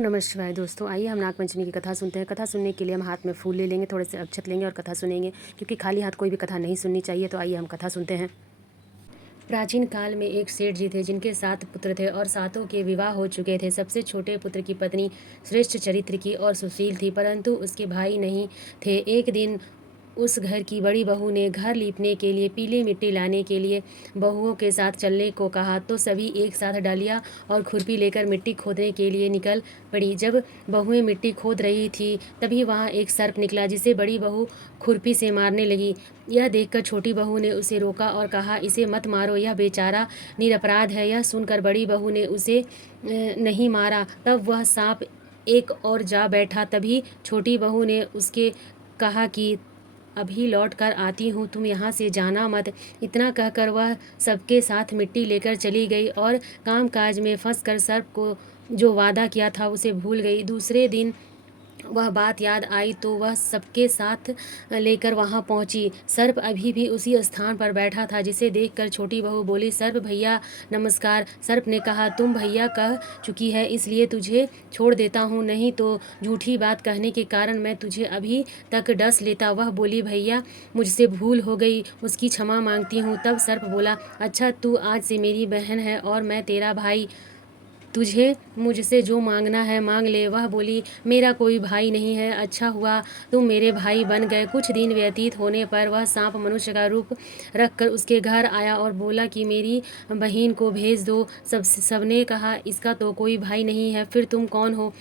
ओम नमः शिवाय। दोस्तों आइए हम नागपंचमी की कथा सुनते हैं। कथा सुनने के लिए हम हाथ में फूल ले लेंगे, थोड़े से अक्षत लेंगे और कथा सुनेंगे, क्योंकि खाली हाथ कोई भी कथा नहीं सुननी चाहिए। तो आइए हम कथा सुनते हैं। प्राचीन काल में एक सेठ जी थे जिनके 7 पुत्र थे और सातों के विवाह हो चुके थे। सबसे छोटे पुत्र की पत्नी श्रेष्ठ चरित्र की और सुशील थी, परंतु उसके भाई नहीं थे। एक दिन उस घर की बड़ी बहू ने घर लीपने के लिए पीली मिट्टी लाने के लिए बहुओं के साथ चलने को कहा, तो सभी एक साथ डालियाँ और खुरपी लेकर मिट्टी खोदने के लिए निकल पड़ी। जब बहुएं मिट्टी खोद रही थी तभी वहाँ एक सर्प निकला, जिसे बड़ी बहू खुरपी से मारने लगी। यह देखकर छोटी बहू ने उसे रोका और कहा, इसे मत मारो, यह बेचारा निरपराध है। यह सुनकर बड़ी बहू ने उसे नहीं मारा। तब वह सांप एक और जा बैठा। तभी छोटी बहू ने उसके कहा कि अभी लौट कर आती हूँ, तुम यहाँ से जाना मत। इतना कहकर वह सबके साथ मिट्टी लेकर चली गई और कामकाज में फंसकर सर्प को जो वादा किया था उसे भूल गई। दूसरे दिन वह बात याद आई तो वह सबके साथ लेकर वहां पहुंची। सर्प अभी भी उसी स्थान पर बैठा था, जिसे देखकर छोटी बहू बोली, सर्प भैया नमस्कार। सर्प ने कहा, तुम भैया कह चुकी है इसलिए तुझे छोड़ देता हूँ, नहीं तो झूठी बात कहने के कारण मैं तुझे अभी तक डस लेता। वह बोली, भैया मुझसे भूल हो गई, उसकी क्षमा मांगती हूँ। तब सर्प बोला, अच्छा तू आज से मेरी बहन है और मैं तेरा भाई, तुझे मुझसे जो मांगना है मांग ले। वह बोली, मेरा कोई भाई नहीं है, अच्छा हुआ तुम मेरे भाई बन गए। कुछ दिन व्यतीत होने पर वह सांप मनुष्य का रूप रखकर उसके घर आया और बोला कि मेरी बहन को भेज दो। सबने कहा, इसका तो कोई भाई नहीं है, फिर तुम कौन हो?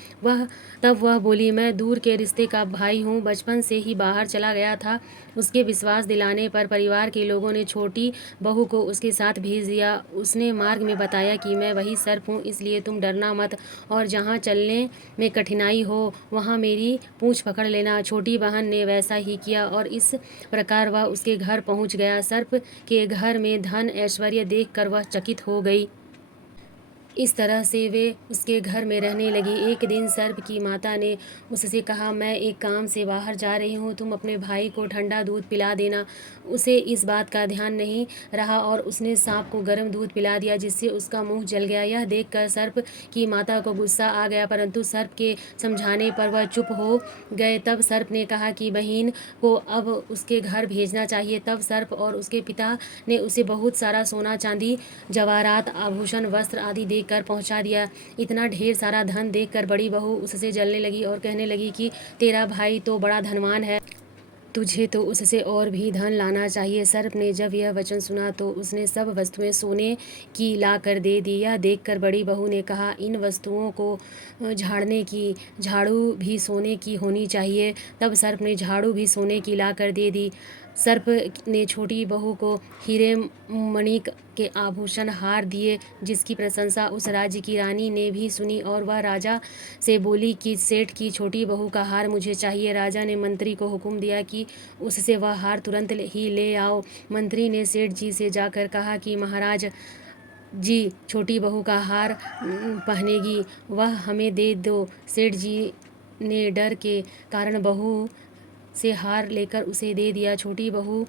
तब वह बोली, मैं दूर के रिश्ते का भाई हूँ, बचपन से ही बाहर चला गया था। उसके विश्वास दिलाने पर परिवार के लोगों ने छोटी बहू को उसके साथ भेज दिया। उसने मार्ग में बताया कि मैं वही सर्प हूँ, इसलिए तुम डरना मत और जहाँ चलने में कठिनाई हो वहाँ मेरी पूँछ पकड़ लेना। छोटी बहन ने वैसा ही किया और इस प्रकार वह उसके घर पहुँच गया। सर्प के घर में धन ऐश्वर्य देखकर वह चकित हो गई। इस तरह से वे उसके घर में रहने लगी। एक दिन सर्प की माता ने उससे कहा, मैं एक काम से बाहर जा रही हूँ, तुम अपने भाई को ठंडा दूध पिला देना। उसे इस बात का ध्यान नहीं रहा और उसने सांप को गर्म दूध पिला दिया, जिससे उसका मुंह जल गया। यह देखकर सर्प की माता को गुस्सा आ गया, परंतु सर्प के समझाने पर वह चुप हो गए। तब सर्प ने कहा कि बहन को अब उसके घर भेजना चाहिए। तब सर्प और उसके पिता ने उसे बहुत सारा सोना चांदी जवाहरात आभूषण वस्त्र आदि देकर पहुंचा दिया। इतना ढेर सारा धन देखकर बड़ी बहू उससे जलने लगी और कहने लगी कि तेरा भाई तो बड़ा धनवान है, तुझे तो उससे और भी धन लाना चाहिए। सर्प ने जब यह वचन सुना तो उसने सब वस्तुएं सोने की ला कर दे दी। यह देखकर बड़ी बहू ने कहा, इन वस्तुओं को झाड़ने की झाड़ू भी सोने की होनी चाहिए। तब सर्प ने झाड़ू भी सोने की ला कर दे दी। सर्प ने छोटी बहू को हीरे मणिक के आभूषण हार दिए, जिसकी प्रशंसा उस राज्य की रानी ने भी सुनी और वह राजा से बोली कि सेठ की छोटी बहू का हार मुझे चाहिए। राजा ने मंत्री को हुक्म दिया कि उससे वह हार तुरंत ही ले आओ। मंत्री ने सेठ जी से जाकर कहा कि महाराज जी छोटी बहू का हार पहनेगी, वह हमें दे दो। सेठ जी ने डर के कारण बहू से हार लेकर उसे दे दिया। छोटी बहू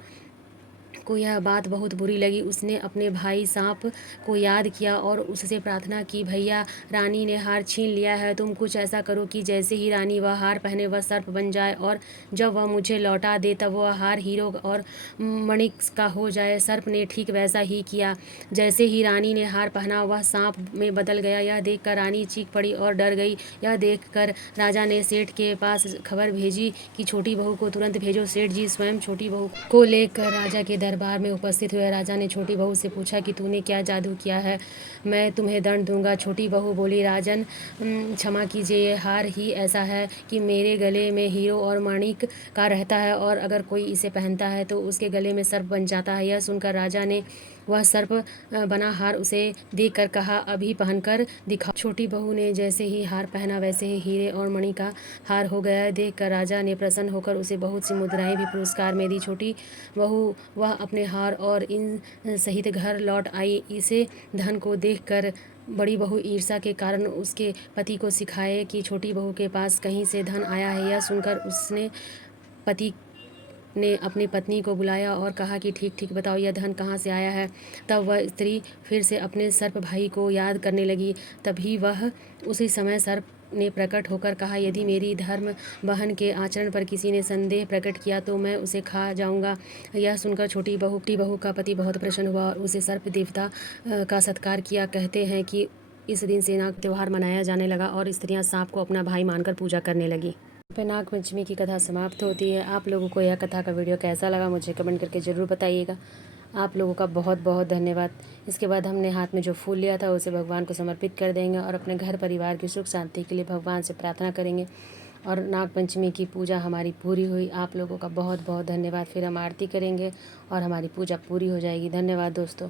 को यह बात बहुत बुरी लगी। उसने अपने भाई सांप को याद किया और उससे प्रार्थना की, भैया रानी ने हार छीन लिया है, तुम कुछ ऐसा करो कि जैसे ही रानी वह हार पहने वह सर्प बन जाए और जब वह मुझे लौटा दे तब वह हार हीरो और मणिक का हो जाए। सर्प ने ठीक वैसा ही किया। जैसे ही रानी ने हार पहना वह सांप में बदल गया। यह देखकर रानी चीख पड़ी और डर गई। यह देखकर राजा ने सेठ के पास खबर भेजी कि छोटी बहू को तुरंत भेजो। सेठ जी स्वयं छोटी बहू को लेकर राजा के दरबार में उपस्थित हुए। राजा ने छोटी बहू से पूछा कि तूने क्या जादू किया है, मैं तुम्हें दंड दूंगा। छोटी बहू बोली, राजन क्षमा कीजिए, ये हार ही ऐसा है कि मेरे गले में हीरो और माणिक का रहता है और अगर कोई इसे पहनता है तो उसके गले में सर्प बन जाता है। यह सुनकर राजा ने वह सर्प बना हार उसे देकर कहा, अभी पहनकर दिखाओ। छोटी बहू ने जैसे ही हार पहना वैसे ही हीरे और मणि का हार हो गया। देखकर राजा ने प्रसन्न होकर उसे बहुत सी मुद्राएं भी पुरस्कार में दी। छोटी बहू वह अपने हार और इन सहित घर लौट आई। इसे धन को देखकर बड़ी बहू ईर्ष्या के कारण उसके पति को सिखाए कि छोटी बहू के पास कहीं से धन आया है। यह सुनकर उसने पति ने अपनी पत्नी को बुलाया और कहा कि ठीक ठीक बताओ, यह धन कहाँ से आया है। तब वह स्त्री फिर से अपने सर्प भाई को याद करने लगी। तभी वह उसी समय सर्प ने प्रकट होकर कहा, यदि मेरी धर्म बहन के आचरण पर किसी ने संदेह प्रकट किया तो मैं उसे खा जाऊंगा। यह सुनकर छोटी बहू का पति बहुत प्रसन्न हुआ और उसे सर्प देवता का सत्कार किया। कहते हैं कि इस दिन से नाग त्योहार मनाया जाने लगा और स्त्रियां सांप को अपना भाई मानकर पूजा करने लगी। पे नाग पंचमी की कथा समाप्त होती है। आप लोगों को यह कथा का वीडियो कैसा लगा मुझे कमेंट करके ज़रूर बताइएगा। आप लोगों का बहुत बहुत धन्यवाद। इसके बाद हमने हाथ में जो फूल लिया था उसे भगवान को समर्पित कर देंगे और अपने घर परिवार की सुख शांति के लिए भगवान से प्रार्थना करेंगे। और नाग पंचमी की पूजा हमारी पूरी हुई। आप लोगों का बहुत बहुत धन्यवाद। फिर हम आरती करेंगे और हमारी पूजा पूरी हो जाएगी। धन्यवाद दोस्तों।